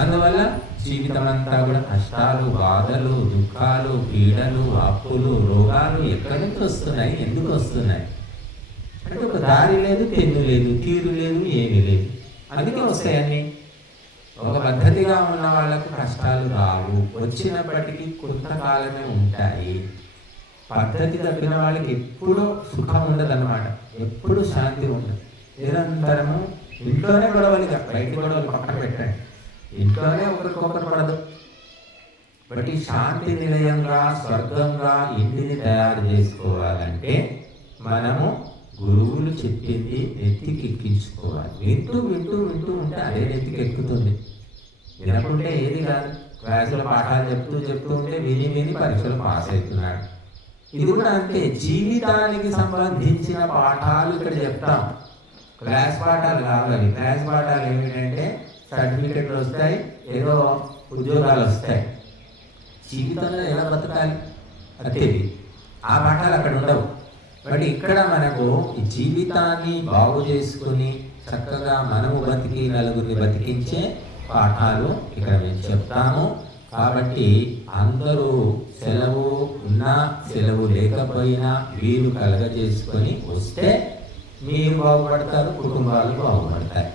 అందువల్ల జీవితం అంతా కూడా కష్టాలు, బాధలు, దుఃఖాలు, పీడలు, అప్పులు, రోగాలు ఎక్కడి నుంచి వస్తున్నాయి, ఎందుకు వస్తున్నాయి అంటే ఒక దారి లేదు, తెన్ను లేదు, తీరు లేదు, ఏమీ లేదు, అందుకే వస్తాయన్నీ. ఒక పద్ధతిగా ఉన్న వాళ్ళకు కష్టాలు రావు, వచ్చినప్పటికీ కొంతకాలమే ఉంటాయి. పద్ధతి తప్పిన వాళ్ళకి ఎప్పుడూ సుఖం ఉండదు అన్నమాట, ఎప్పుడు శాంతి ఉండదు. నిరంతరము ఇంట్లోనే గొడవలు, బయట గొడవలు పక్కన పెట్టండి, ఇంట్లోనే ఒకరికొకరు పడదు. బట్ శాంతి నిలయంగా, స్వర్గంగా ఇంటిని తయారు చేసుకోవాలంటే మనము గురువులు చెప్పింది నెత్తికి ఎక్కించుకోవాలి. వింటూ వింటూ వింటూ ఉంటే అదే నెత్తికి ఎక్కుతుంది. వినకుంటే ఏది కాదు. క్లాసులో పాఠాలు చెప్తూ ఉంటే విని విని పరీక్షలు పాస్ అవుతున్నాడు. ఇది కూడా అంతే, జీవితానికి సంబంధించిన పాఠాలు ఇక్కడ చెప్తాం. క్లాస్ పాఠాలు కావాలి. క్లాస్ పాఠాలు ఏమిటంటే సర్టిఫికెట్లు వస్తాయి, ఏదో ఉద్యోగాలు వస్తాయి. జీవితంలో ఎలా బతకాలి అది ఆ పాఠాలు అక్కడ ఉండవు. బట్ ఇక్కడ మనకు ఈ జీవితాన్ని బాగు చేసుకుని చక్కగా మనము బతికి నలుగురిని బతికించే పాఠాలు ఇక్కడ మేము చెప్తాము. కాబట్టి అందరూ సెలవు ఉన్నా సెలవు లేకపోయినా వీలు కలగజేసుకొని వస్తే మీరు బాగుపడతారు, కుటుంబాలు బాగుపడతాయి.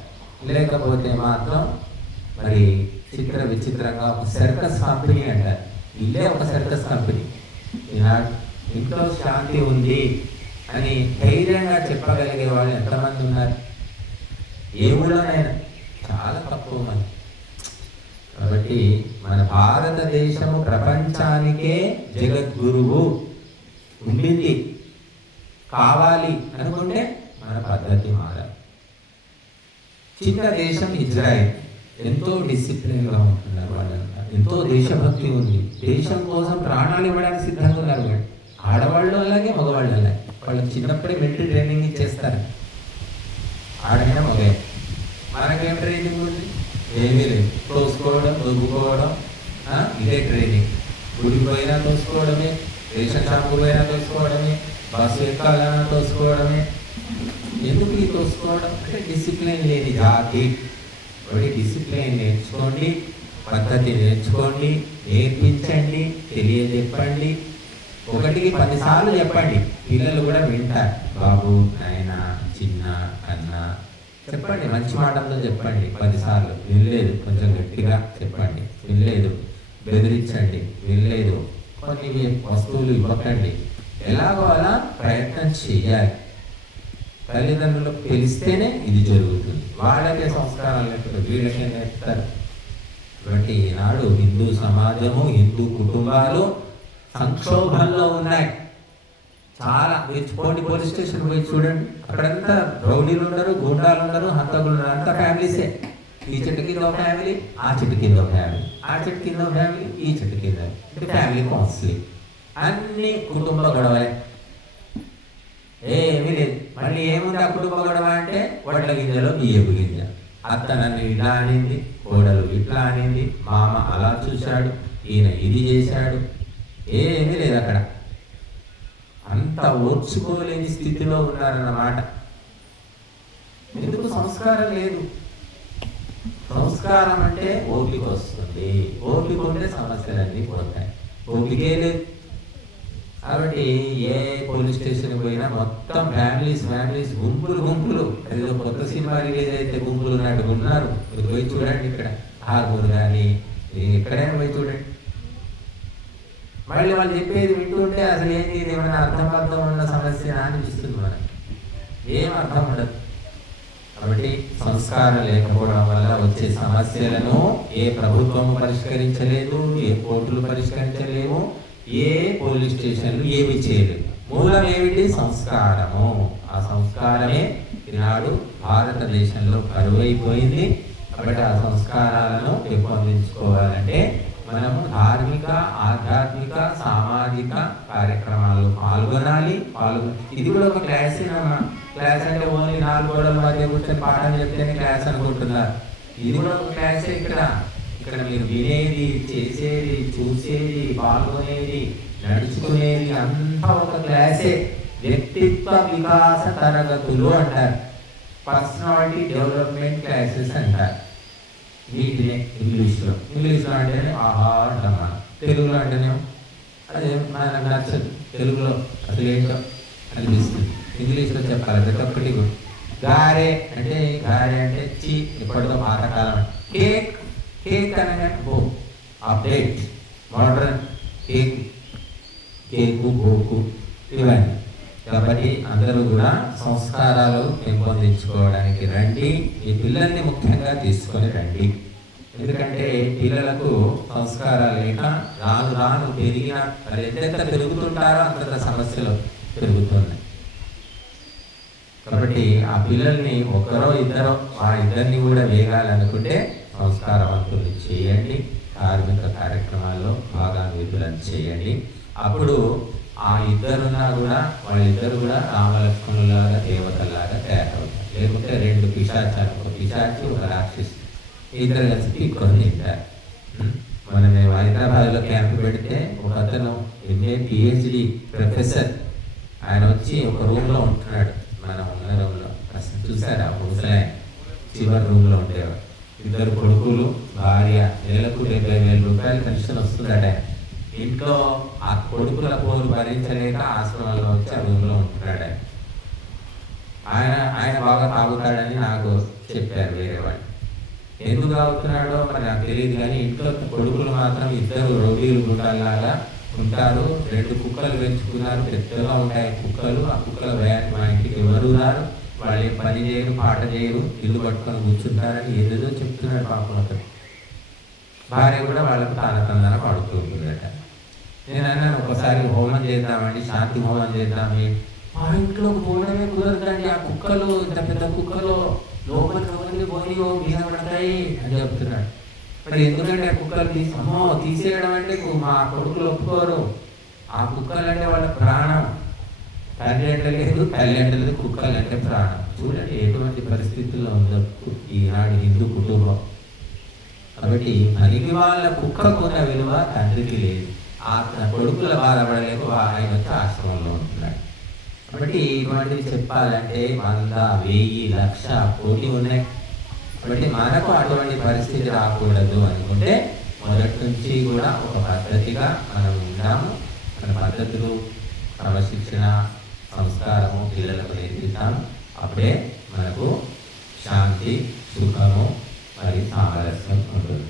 లేకపోతే మాత్రం మరి చిత్ర విచిత్రంగా ఒక సర్కస్ కంపెనీ అంటారు. ఇల్లే ఒక సర్కస్ కంపెనీ. ఈనాడు ఇంట్లో శాంతి ఉంది అని ధైర్యంగా చెప్పగలిగే వాళ్ళు ఎంతమంది ఉన్నారు? ఏ ఊళ్ళోనైనా చాలా తక్కువ మంది. కాబట్టి మన భారతదేశము ప్రపంచానికే జగద్గురువు ఉండింది. కావాలి అనుకుంటే మన పద్ధతి మారాలి. చిన్న దేశం ఇజ్రాయెల్, ఎంతో డిసిప్లిన్గా ఉంటున్నారు వాళ్ళంతా, ఎంతో దేశభక్తి ఉంది, దేశం కోసం ప్రాణాలు ఇవ్వడానికి సిద్ధంగా ఉన్నారు. ఆడవాళ్ళు అలాగే, మగవాళ్ళు అలాగే. వాళ్ళకి చిన్నప్పుడే మిలిటరీ ట్రైనింగ్ ఇచ్చేస్తారు. ఆడైనా మగే. మనకేం ట్రైనింగ్ ఉంది? ఏమీ లేదు. తోసుకోవడం, దొరుకుకోవడం, ఇదే ట్రైనింగ్. గుడికి పోయినా తోసుకోవడమే, రేషన్ షాపుకు పోయినా తోసుకోవడమే, బస్సు ఎక్కాలన్నా తోసుకోవడమే. ఎందుకు ఈ తోసుకోవడం అంటే డిసిప్లిన్ లేని జాతి. ఒకటి డిసిప్లిన్ నేర్చుకోండి, పద్ధతి నేర్చుకోండి, నేర్పించండి, తెలియజెప్పండి. 1కి 10 సార్లు చెప్పండి, పిల్లలు కూడా వింటారు. బాబు, నాయన, చిన్న, అన్న చెప్పండి, మంచి మాటలతో చెప్పండి 10 సార్లు. వినలేదు కొంచెం గట్టిగా చెప్పండి, వినలేదు బెదిరించండి, వినలేదు కొన్ని వస్తువులు ఇవ్వకండి. ఎలాగో అలా ప్రయత్నం చేయాలి. తల్లిదండ్రులకు తెలిస్తేనే ఇది జరుగుతుంది. వాళ్ళకే సంస్కారాలు నేర్పుతారు, వీళ్ళకే నేర్పుతారు. కాబట్టి ఈనాడు హిందూ సమాజము, హిందూ కుటుంబాలు సంక్షోభంలో ఉన్నాయి. చాలా మీరు పోండి పోలీస్ స్టేషన్ పోయి చూడండి, అక్కడంతా రౌడీలు ఉండరు, గూండాలు ఉండరు, హంతకులు ఉండరు, అంతా ఫ్యామిలీసే. ఈ చెట్టు కింద ఒక ఫ్యామిలీ, ఆ చెట్టు కింద ఒక ఫ్యామిలీ, ఆ చెట్టు కింద ఒక ఫ్యామిలీ, ఈ చెట్టు కింద ఫ్యామిలీ కౌన్సిలింగ్. అన్ని కుటుంబ గొడవలే, ఏమీ లేదు. మళ్ళీ ఏముంది ఆ కుటుంబ గొడవ అంటే వడ్ల గింజలో బియ్యపు గింజ. అత్త నన్ను ఇలా అనింది, కోడలు ఇట్లా అనింది, మామ అలా చూశాడు, ఈయన ఇది చేశాడు, ఏమీ లేదు అక్కడ. అంత ఓర్చుకోలేని స్థితిలో ఉన్నారన్నమాట. ఎందుకు? సంస్కారం లేదు. సంస్కారం అంటే ఓపిక వస్తుంది, ఓపిక ఉంటే సమస్యలన్నీ పోతాయి, ఓపికే లేదు. కాబట్టి ఏ పోలీస్ స్టేషన్కి పోయినా మొత్తం ఫ్యామిలీస్ గుంపులు. ఏదో కొత్త సినిమా రిలీజ్ అయితే గుంపులు ఉన్నట్టు ఉన్నారు. మీరు పోయి చూడండి, ఇక్కడ హార్మూర్ కానీ ఎక్కడైనా పోయి చూడండి. మళ్ళీ వాళ్ళు చెప్పేది వింటుంటే అసలు ఏంటి, ఏమైనా అర్థం ఉన్న సమస్య అనిపిస్తుంది మనకి, ఏం అర్థం ఉండదు. కాబట్టి సంస్కారం లేకపోవడం వల్ల వచ్చే సమస్యలను ఏ ప్రభుత్వం పరిష్కరించలేదు, ఏ కోర్టులు పరిష్కరించలేవు, ఏ పోలీస్ స్టేషన్లు ఏమి చేయలేవు. మూలం ఏమిటి? సంస్కారము. ఆ సంస్కారమే ఈనాడు భారతదేశంలో కరువైపోయింది. కాబట్టి ఆ సంస్కారాలను పెంపొందించుకోవాలంటే మనము ధార్మిక, ఆధ్యాత్మిక, సామాజిక కార్యక్రమాల్లో పాల్గొనాలి. ఇది కూడా ఒక క్లాసేనమ్మా. క్లాస్ అంటే ఓన్లీ 4 గోడల మధ్య కూర్చొని పాఠం చెప్తేనే క్లాస్ అనుకుంటున్నారు. ఇది కూడా ఒక క్లాసే. ఇక్కడ మీరు వినేది, చేసేది, చూసేది, పాల్గొనేది, నడుచుకునేది అంతా ఒక క్లాసే. వ్యక్తిత్వ వికాస తరగతులు అంటారు, పర్సనాలిటీ డెవలప్మెంట్ క్లాసెస్ అంటారు వీటినే ఇంగ్లీష్లో అంటేనే ఆహా అంటామా, తెలుగులో అంటేనే అదే మనకు నచ్చదు. తెలుగులో అసలు ఏంటో అనిపిస్తుంది, ఇంగ్లీష్లో చెప్పాలి ప్రతి ఒక్కటి కూడా. గారె అంటే చీ, ఎప్పటిదో పాతకాలం. కేక్ అనగా అప్డేట్, మోడర్న్ కేకు బోకు ఇవన్నీ. కాబట్టి అందరూ కూడా సంస్కారాలు పెంపొందించుకోవడానికి రండి. ఈ పిల్లల్ని ముఖ్యంగా తీసుకొని రండి. ఎందుకంటే పిల్లలకు సంస్కారాలు లేక రాను పెరిగిన మరి ఎంతెంత పెరుగుతుంటారో అంత సమస్యలు పెరుగుతున్నాయి. కాబట్టి ఆ పిల్లల్ని ఒకరో ఇద్దరో ఆ ఇద్దరిని కూడా వేగాలనుకుంటే సంస్కారవంతులు చేయండి, ధార్మిక కార్యక్రమాల్లో భాగాన్వితులను చేయండి. అప్పుడు ఆ ఇద్దరున్నా కూడా వాళ్ళిద్దరు కూడా రామలక్ష్మణులాగా దేవతలాగా తయారవుతారు. లేకుంటే 2 పిశాచాలు, ఒక పిశాచి ఒక రాక్షసి, ఇద్దరు కలిసి పీక్కొని తింటారు. మనం హైదరాబాద్లో క్యాంప్ పెడితే ఒక అతను ఎంఏ PhD ప్రొఫెసర్, ఆయన వచ్చి ఒక రూమ్లో ఉంటున్నాడు. మనం ఉన్న రూమ్లో చూసారా, ముసలాయన చివరి రూమ్లో ఉండేవాడు. 2 కొడుకులు, భార్య, నెలకు 70,000 రూపాయలు పెన్షన్ వస్తుందట. ఇంట్లో ఆ కొడుకుల పోరు భరించలేక ఆశ్రమంలో వచ్చి ఆ రూమ్లో ఉంటున్నాడు. ఆయన బాగా తాగుతాడని నాకు చెప్పారు వేరే వాళ్ళు. ఎందుకు తాగుతున్నాడో మరి నాకు తెలియదు, కానీ ఇంట్లో కొడుకులు మాత్రం 2 రోగిలు గుండాలాగా ఉంటారు. 2 కుక్కలు పెంచుకున్నారు, పెద్దగా ఉంటాయి కుక్కలు. ఆ కుక్కల భయానికి మా ఇంటికి ఎవరు రారు, వాళ్ళు పని చేయరు, పాట చేయరు, ఇల్లు పట్టుకొని కూర్చుంటారని ఏదేదో చెప్తున్నాడు పాపం అతను. భార్య కూడా వాళ్ళకు తానతందన పడుతూ ఉంటుందట. నేను అన్నాను, ఒకసారి హోమం చేద్దామండి, శాంతి హోమం చేద్దామని. మా ఇంట్లో పోవడమే కుదరదండి, ఆ కుక్కలు, ఇంత పెద్ద కుక్కలు లోపలికి ఎవరిని పోయి మీద పడతాయి అని చెప్తున్నాడు. మరి ఎందుకంటే ఆ కుక్కలు తీసేయడం అంటే మా కొడుకులు ఒప్పుకోరు. ఆ కుక్కలు అంటే వాళ్ళ ప్రాణం. తండ్రి అంటే లేదు, తల్లి అంటే లేదు, కుక్కలు అంటే ప్రాణం. చూడండి ఎటువంటి పరిస్థితుల్లో ఉందో ఈనాడు హిందూ కుటుంబం. కాబట్టి పనికి వాళ్ళ కుక్కకున్న విలువ తండ్రికి లేదు. ఆ కొడుకుల బాధపడలేక ఆయన వచ్చి ఆశ్రమంలో ఉంటున్నాడు. కాబట్టి ఇటువంటివి చెప్పాలంటే 100, 1000, 1,00,000 కోటి ఉన్నాయి. కాబట్టి మనకు అటువంటి పరిస్థితి రాకూడదు అనుకుంటే మొదటి నుంచి కూడా ఒక పద్ధతిగా మనం ఉన్నాము. మన పద్ధతులు, క్రమశిక్షణ, సంస్కారము పిల్లలకు నేర్పిస్తాము. అప్పుడే మనకు శాంతి, సుఖము మరియు సామరస్యం ఉంటుంది.